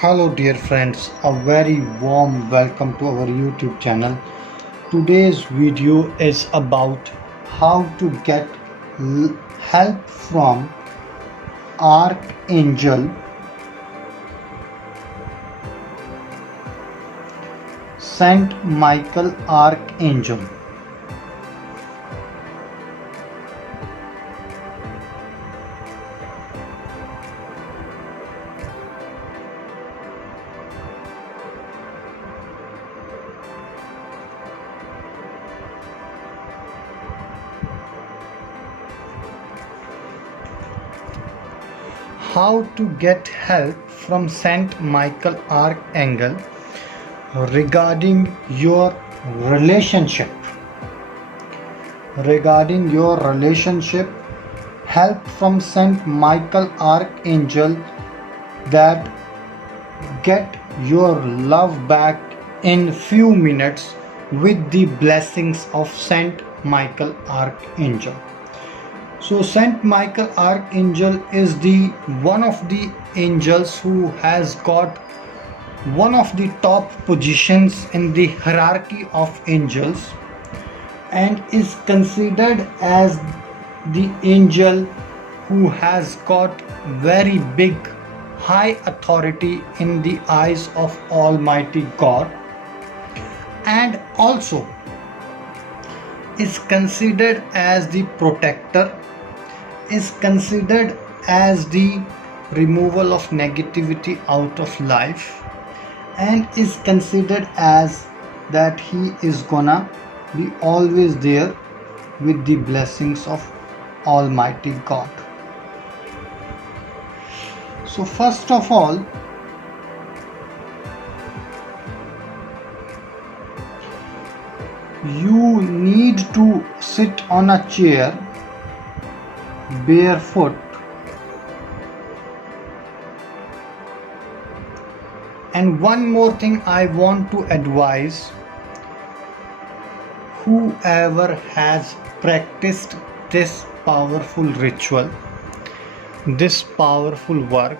Hello, dear friends, a very warm welcome to our YouTube channel. Today's video is about how to get help from Archangel Saint Michael Archangel. How to get help from Saint Michael Archangel regarding your relationship. Regarding your relationship, help from Saint Michael Archangel that get your love back in few minutes with the blessings of Saint Michael Archangel. So Saint Michael Archangel is the one of the angels who has got one of the top positions in the hierarchy of angels and is considered as the angel who has got very big high authority in the eyes of Almighty God, and also is considered as the protector, is considered as the removal of negativity out of life, and is considered as that he is gonna be always there with the blessings of Almighty God. So first of all, you need to sit on a chair barefoot and one more thing I want to advise whoever has practiced this powerful ritual, this powerful work,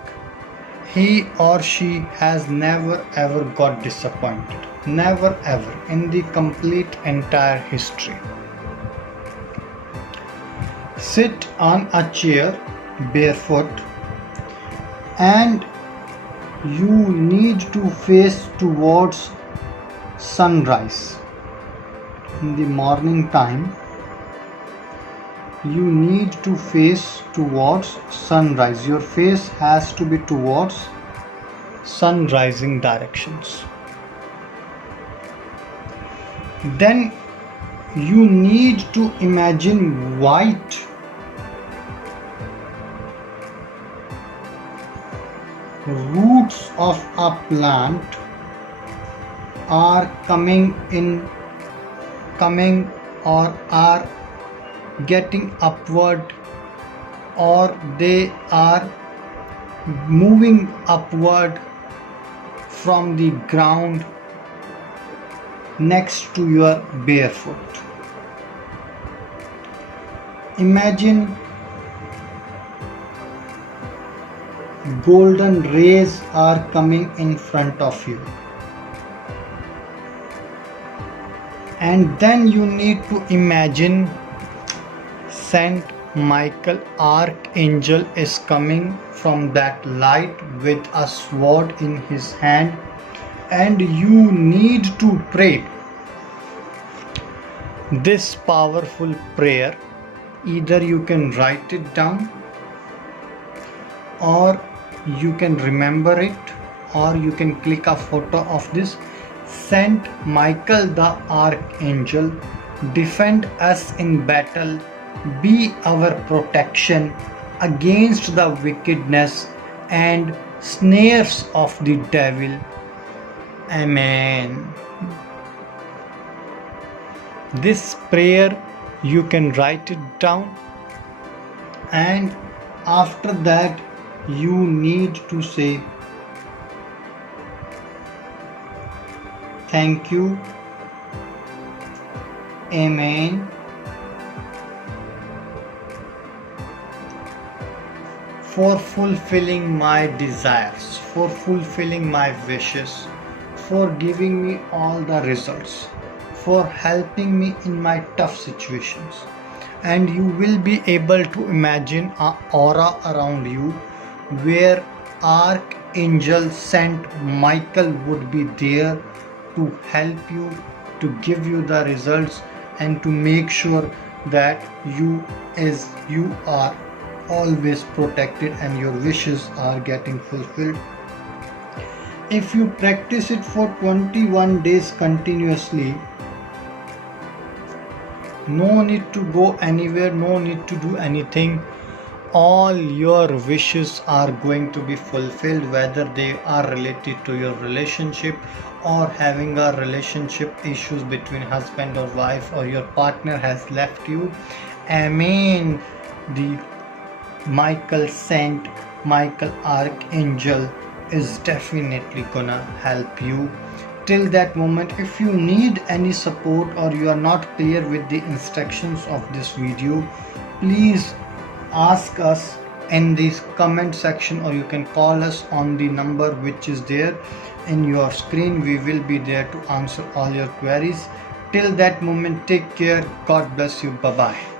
he or she has never ever got disappointed, never ever in the complete entire history. Sit on a chair barefoot and you need to face towards sunrise. In the morning time, you need to face towards sunrise. Your face has to be towards sun rising directions. Then you need to imagine white roots of a plant are coming or are getting upward, or they are moving upward from the ground next to your barefoot. Imagine golden rays are coming in front of you, and then you need to imagine Saint Michael Archangel is coming from that light with a sword in his hand, and you need to pray this powerful prayer. Either you can write it down, or you can remember it, or you can click a photo of this. Saint Michael the Archangel, defend us in battle, be our protection against the wickedness and snares of the devil. Amen. This prayer you can write it down, and after that you need to say thank you, amen, for fulfilling my desires, for fulfilling my wishes, for giving me all the results, for helping me in my tough situations. And you will be able to imagine an aura around you where Archangel Saint Michael would be there to help you, to give you the results, and to make sure that you are always protected and your wishes are getting fulfilled. If you practice it for 21 days continuously, no need to go anywhere, no need to do anything. All your wishes are going to be fulfilled, whether they are related to your relationship or having a relationship issues between husband or wife, or your partner has left you. Amen. The Saint Michael Archangel is definitely gonna help you. Till that moment, if you need any support or you are not clear with the instructions of this video, please ask us in the comment section, or you can call us on the number which is there in your screen. We will be there to answer all your queries. Till that moment, take care. God bless you. Bye bye.